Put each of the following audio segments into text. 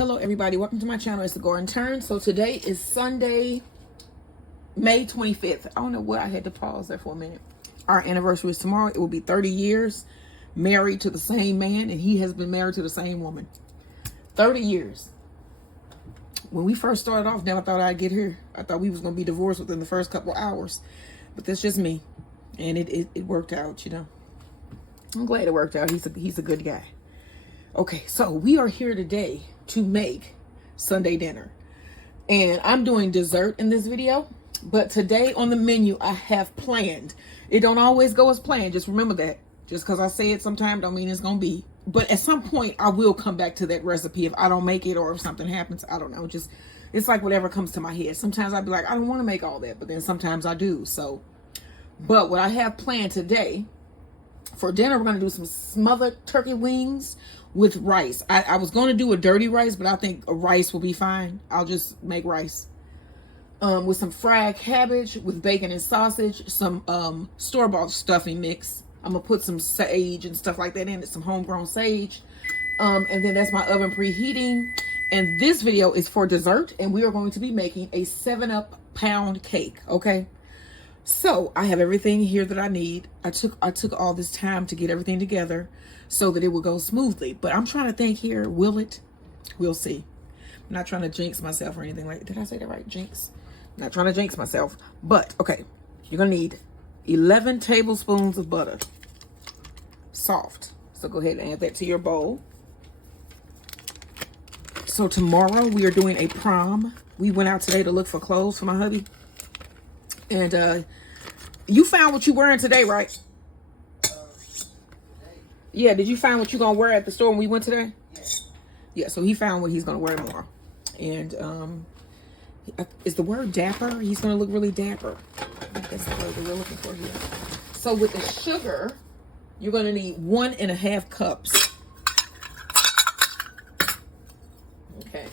Hello everybody, welcome to my channel. It's the Garden Turn. So today is Sunday, May 25th. I don't know why I had to pause there for a minute. Our anniversary is tomorrow. It will be 30 years married to the same man, and he has been married to the same woman. 30 years. When we first started off, never thought I'd get here. I thought we was going to be divorced within the first couple hours. But that's just me. And it worked out, you know. I'm glad it worked out. He's a good guy. Okay, so we are here today to make Sunday dinner. And I'm doing dessert in this video. But today on the menu, I have planned. It don't always go as planned. Just remember that. Just because I say it sometimes don't mean it's going to be. But at some point, I will come back to that recipe if I don't make it or if something happens. I don't know. Just, it's like whatever comes to my head. Sometimes I'll be like, I don't want to make all that. But then sometimes I do. So, but what I have planned today, for dinner, we're going to do some smothered turkey wings with rice. I was going to do a dirty rice, but I think a rice will be fine. I'll just make rice. With some fried cabbage with bacon and sausage, some store-bought stuffing mix. I'm going to put some sage and stuff like that in it, some homegrown sage. And then that's my oven preheating. And this video is for dessert, and we are going to be making a 7-up pound cake, okay? So I have everything here that I need. I took all this time to get everything together so that it will go smoothly. But I'm trying to think here, will it? We'll see. I'm not trying to jinx myself or anything like that. Did I say that right? Jinx? I'm not trying to jinx myself. But, okay, you're going to need 11 tablespoons of butter. Soft. So go ahead and add that to your bowl. So tomorrow we are doing a prom. We went out today to look for clothes for my hubby. And you found what you're wearing today, right? Yeah, did you find what you're going to wear at the store when we went today? Yeah. Yeah, so he found what he's going to wear tomorrow. And is the word dapper? He's going to look really dapper. I think that's the word that we're looking for here. So with the sugar, you're going to need 1.5 cups. Okay.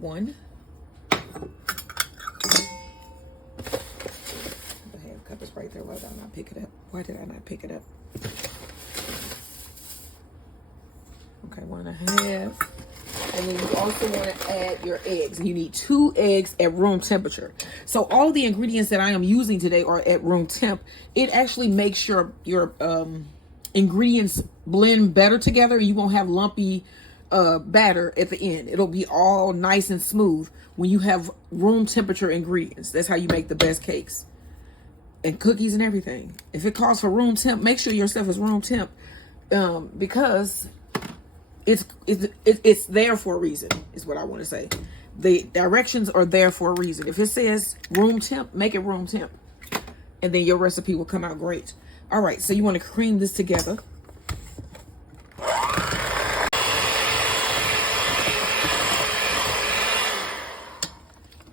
1. Cup is right there. Why did I not pick it up? Why did I not pick it up? Okay, 1.5. And then you also want to add your eggs. You need 2 eggs at room temperature. So all the ingredients that I am using today are at room temp. It actually makes your ingredients blend better together. You won't have lumpy batter at the end. It'll be all nice and smooth when you have room temperature ingredients. That's how you make the best cakes. And cookies and everything. If it calls for room temp, make sure your stuff is room temp, because it's there for a reason, is what I want to say. The directions are there for a reason. If it says room temp, make it room temp, and then your recipe will come out great. All right, so you want to cream this together.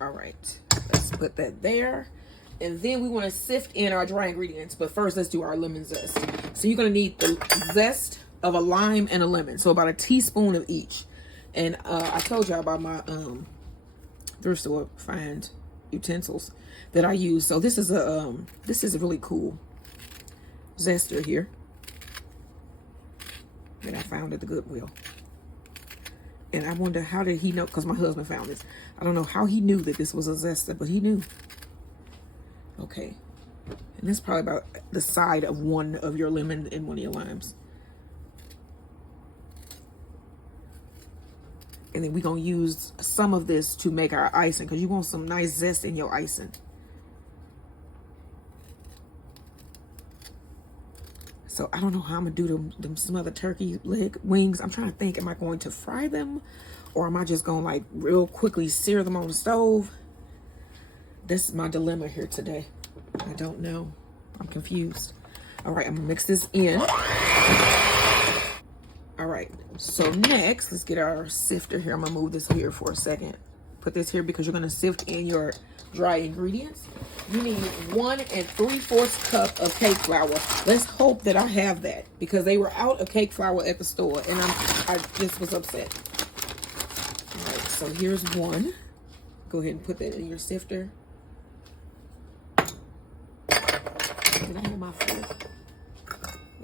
All right, let's put that there. And then we want to sift in our dry ingredients. But first, let's do our lemon zest. So you're going to need the zest of a lime and a lemon. So about a teaspoon of each. And I told y'all about my thrift store find utensils that I use. So this is a really cool zester here that I found at the Goodwill. And I wonder, how did he know? Because my husband found this. I don't know how he knew that this was a zester, but he knew. Okay, and that's probably about the side of one of your lemon and one of your limes. And then we're going to use some of this to make our icing, because you want some nice zest in your icing. So I don't know how I'm going to do them smothered turkey leg wings. I'm trying to think, am I going to fry them? Or am I just going to like real quickly sear them on the stove? This is my dilemma here today. I don't know. I'm confused. All right, I'm gonna mix this in. All right, so next, let's get our sifter here. I'm gonna move this here for a second. Put this here because you're gonna sift in your dry ingredients. You need 1 3/4 cup of cake flour. Let's hope that I have that, because they were out of cake flour at the store and I just was upset. All right, so here's 1. Go ahead and put that in your sifter. Did I have my fork?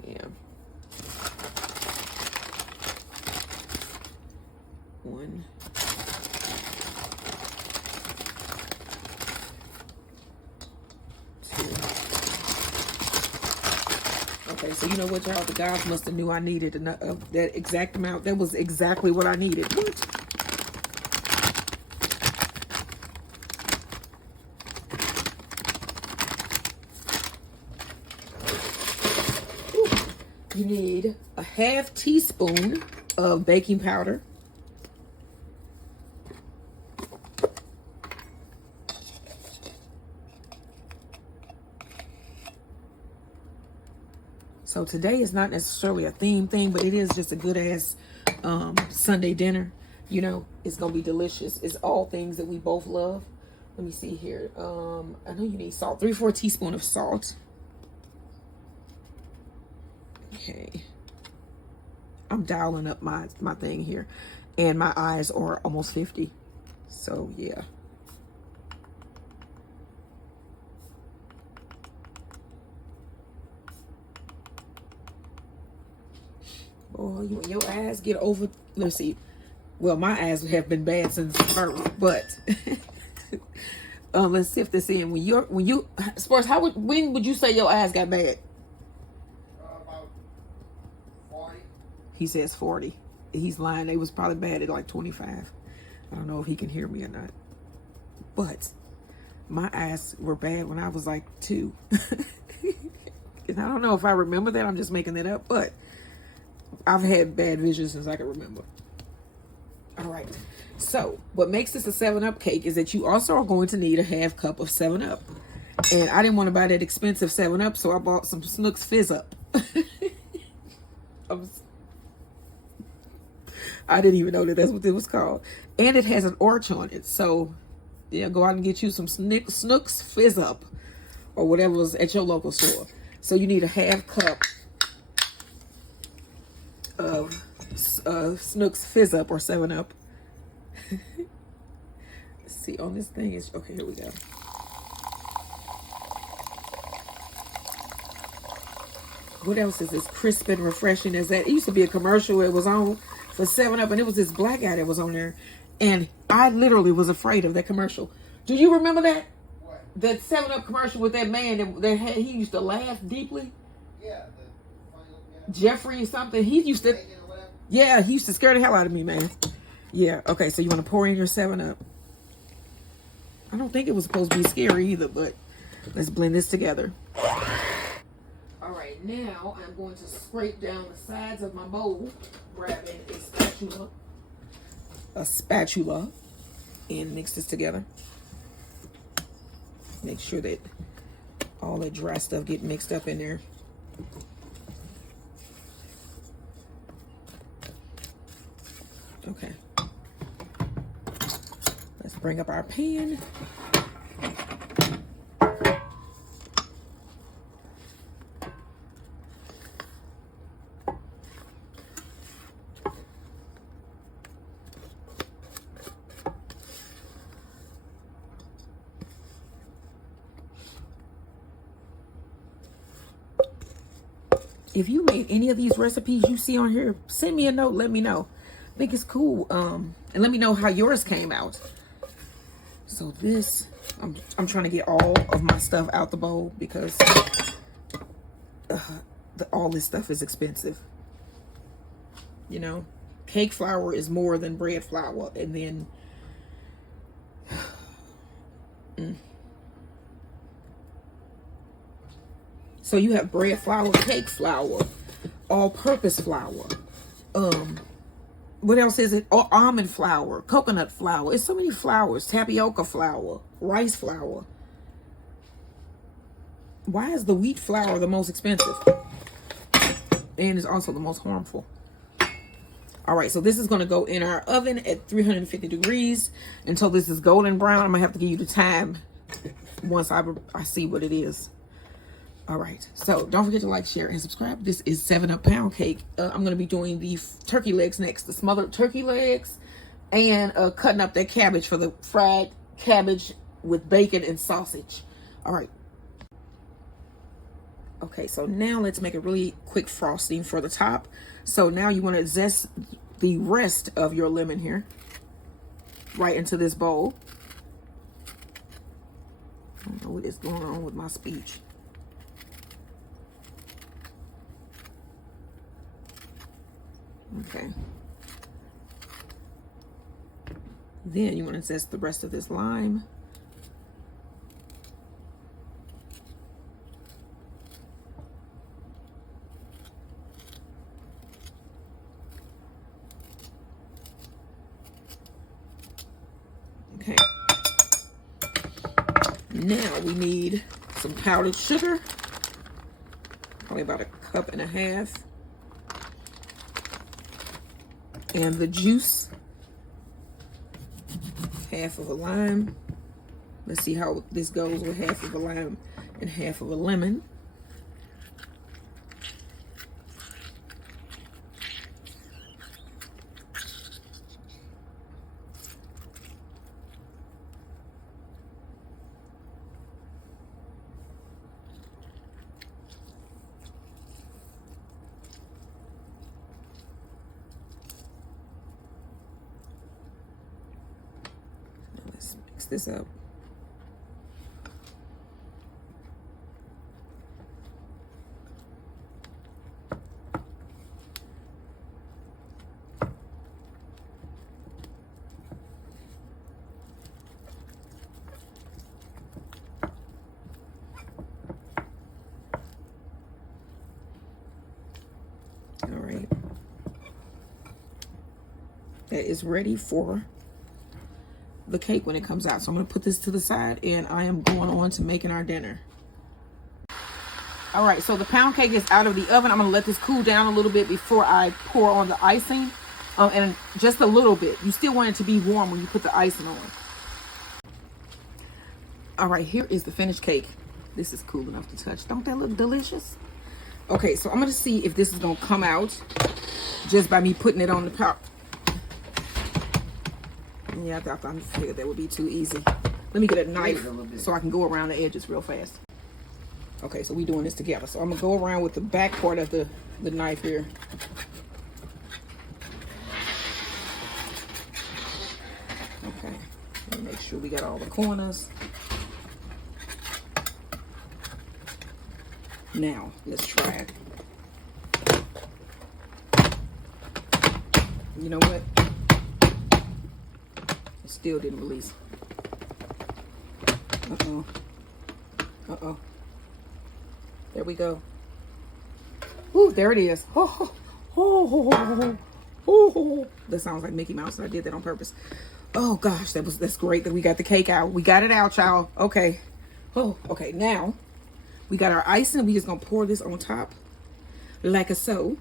Yeah. so you know what, y'all? The gods must have knew I needed that exact amount. That was exactly what I needed. What? You need a half teaspoon of baking powder. So today is not necessarily a theme thing, but it is just a good ass Sunday dinner. You know, it's gonna be delicious. It's all things that we both love. Let me see here. I know you need salt. 3/4 teaspoon of salt. Okay. I'm dialing up my thing here. And my eyes are almost 50. So yeah. Oh, when your eyes get over, let's see. Well, my eyes have been bad since birth, but let's sift this in. When you, Sports, when would you say your eyes got bad? About 40. He says 40. He's lying. They was probably bad at like 25. I don't know if he can hear me or not. But my eyes were bad when I was like 2. And I don't know if I remember that. I'm just making that up, but I've had bad vision since I can remember. All right. So what makes this a 7-Up cake is that you also are going to need a half cup of 7-Up. And I didn't want to buy that expensive 7-Up, so I bought some Snooks Fizz Up. I didn't even know that that's what it was called. And it has an arch on it. So, yeah, go out and get you some Snooks Fizz Up or whatever was at your local store. So you need a half cup of Snooks Fizz Up or 7-Up. See, on this thing is, okay, here we go. What else is as crisp and refreshing as that? It used to be a commercial it was on for 7-Up, and it was this black guy that was on there, and I literally was afraid of that commercial. Do you remember that? What? That 7-Up commercial with that man that had, he used to laugh deeply? Yeah. Jeffrey something. He used to, yeah, he used to scare the hell out of me, man. Yeah, okay, so you want to pour in your 7-Up. I don't think it was supposed to be scary either, but let's blend this together. All right, now I'm going to scrape down the sides of my bowl, grabbing a spatula, and mix this together. Make sure that all that dry stuff get mixed up in there. Okay. Let's bring up our pan. If you made any of these recipes you see on here, send me a note, let me know. I think it's cool. And let me know how yours came out. So this, I'm trying to get all of my stuff out the bowl because all this stuff is expensive. You know, cake flour is more than bread flour. And then, so you have bread flour, cake flour, all-purpose flour. What else is it? Oh, almond flour, coconut flour. It's so many flours. Tapioca flour, rice flour. Why is the wheat flour the most expensive? And it's also the most harmful. All right, so this is going to go in our oven at 350 degrees until this is golden brown. I'm going to have to give you the time once I see what it is. All right, so don't forget to like, share, and subscribe. This is 7-Up pound cake. I'm going to be doing the turkey legs next, the smothered turkey legs, and cutting up that cabbage for the fried cabbage with bacon and sausage. All right. Okay, so now let's make a really quick frosting for the top. So now you want to zest the rest of your lemon here right into this bowl. I don't know what is going on with my speech. Okay. Then you want to zest the rest of this lime. Okay. Now we need some powdered sugar. Probably about 1.5 cups. And the juice. Half of a lime. Let's see how this goes with half of a lime and half of a lemon. Let's mix this up. All right. That is ready for the cake when it comes out. So I'm gonna put this to the side and I am going on to making our dinner. All right, so the pound cake is out of the oven. I'm gonna let this cool down a little bit before I pour on the icing. And just a little bit. You still want it to be warm when you put the icing on. All right, here is the finished cake. This is cool enough to touch. Don't that look delicious? Okay, so I'm gonna see if this is gonna come out just by me putting it on the pot. Yeah, I figured that would be too easy. Let me get a knife so I can go around the edges real fast. Okay, so we're doing this together. So I'm gonna go around with the back part of the knife here. Okay, let me make sure we got all the corners. Now, let's try it. You know what? It still didn't release. Uh-oh. Uh-oh. There we go. Ooh, there it is. Oh, oh, oh, oh, oh. That sounds like Mickey Mouse, and I did that on purpose. Oh gosh, that's great that we got the cake out. We got it out, y'all. Okay. Oh, okay. Now we got our icing. We just gonna pour this on top like a so.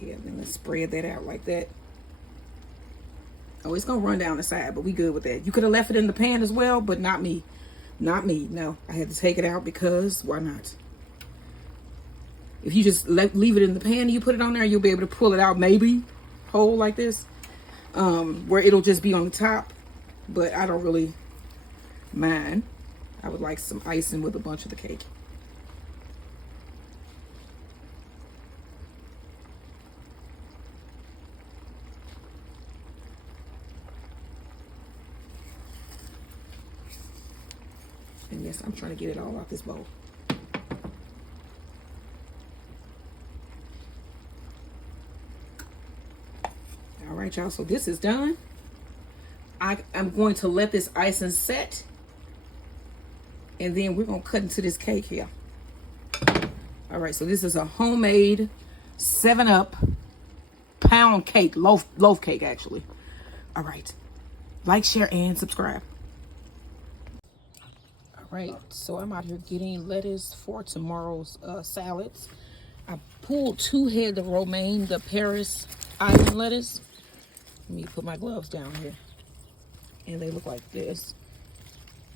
Yeah, then let's spread that out like that. Oh, it's gonna run down the side, but we good with that. You could have left it in the pan as well, but not me. Not me. No, I had to take it out because why not? If you just leave it in the pan and you put it on there, you'll be able to pull it out maybe whole like this, where it'll just be on the top. But I don't really mind. I would like some icing with a bunch of the cake. And yes, I'm trying to get it all out this bowl. All right, y'all, so this is done. I'm going to let this icing set. And then we're going to cut into this cake here. All right, so this is a homemade 7-Up pound cake, loaf cake, actually. All right, like, share, and subscribe. Right, so I'm out here getting lettuce for tomorrow's salads. I pulled 2 heads of romaine, the Paris island lettuce. Let me put my gloves down here. And they look like this.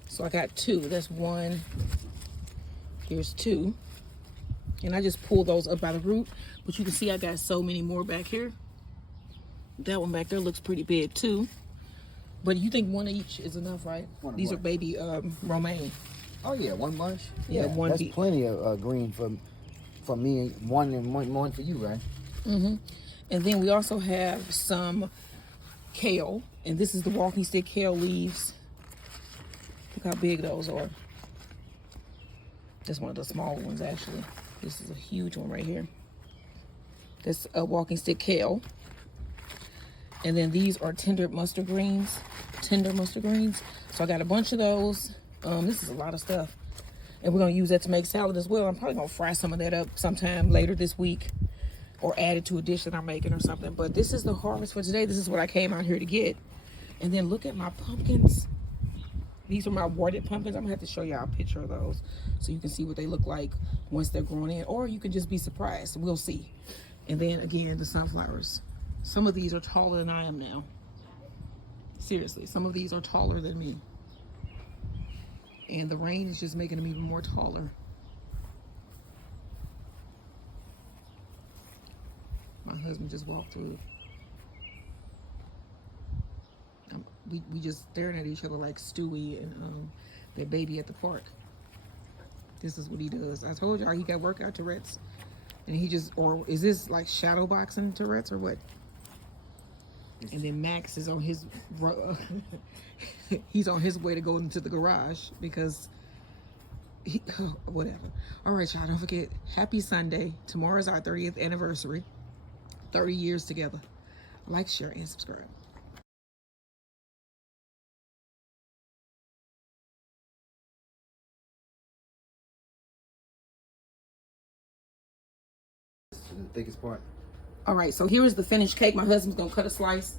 So I got 2. That's 1. Here's 2. And I just pulled those up by the root. But you can see I got so many more back here. That one back there looks pretty big too. But you think 1 each is enough, right? These are baby romaine. Oh yeah, 1 bunch. Yeah, one. That's plenty of green for me. One and one for you, right? Mm-hmm. And then we also have some kale, and this is the walking stick kale leaves. Look how big those are. That's one of the small ones, actually. This is a huge one right here. That's a walking stick kale. And then these are tender mustard greens. Tender mustard greens. So I got a bunch of those. This is a lot of stuff. And we're going to use that to make salad as well. I'm probably going to fry some of that up sometime later this week. Or add it to a dish that I'm making or something. But this is the harvest for today. This is what I came out here to get. And then look at my pumpkins. These are my warded pumpkins. I'm going to have to show y'all a picture of those so you can see what they look like once they're grown in. Or you can just be surprised. We'll see. And then, again, the sunflowers. Some of these are taller than I am now. Seriously, some of these are taller than me. And the rain is just making them even more taller. My husband just walked through. We just staring at each other like Stewie and their baby at the park. This is what he does. I told y'all he got workout Tourette's. And he just, or is this like shadow boxing Tourette's or what? And then Max is on his, he's on his way to go into the garage because whatever. All right, y'all, don't forget, happy Sunday. Tomorrow's our 30th anniversary. 30 years together. Like, share, and subscribe. This is the thickest part. All right, so here is the finished cake. My husband's gonna cut a slice.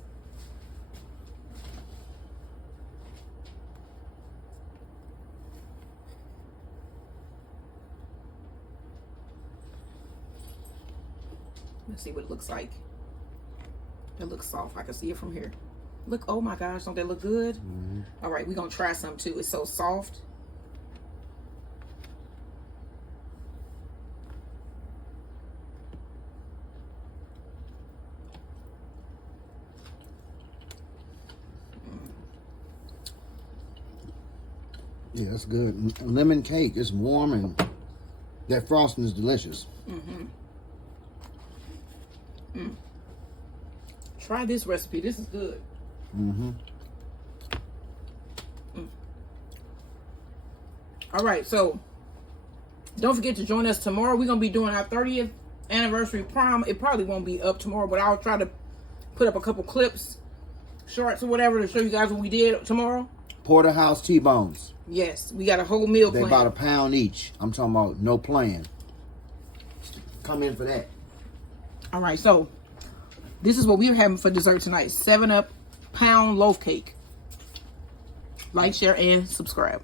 Let's see what it looks like. It looks soft. I can see it from here. Look, oh my gosh, don't that look good? Mm-hmm. All right, we're gonna try some too. It's so soft. Yeah, that's good. Lemon cake. It's warm and that frosting is delicious. Mm-hmm. Mm. Try this recipe. This is good. Mm-hmm. Mm. All right, so don't forget to join us tomorrow. We're going to be doing our 30th anniversary prom. It probably won't be up tomorrow, but I'll try to put up a couple clips, shorts or whatever to show you guys what we did tomorrow. Porterhouse T-bones. Yes, we got a whole meal They're plan. about £1 each. I'm talking about no plan. Come in for that. All right, so this is what we're having for dessert tonight. 7-Up pound loaf cake. Like, share, and subscribe.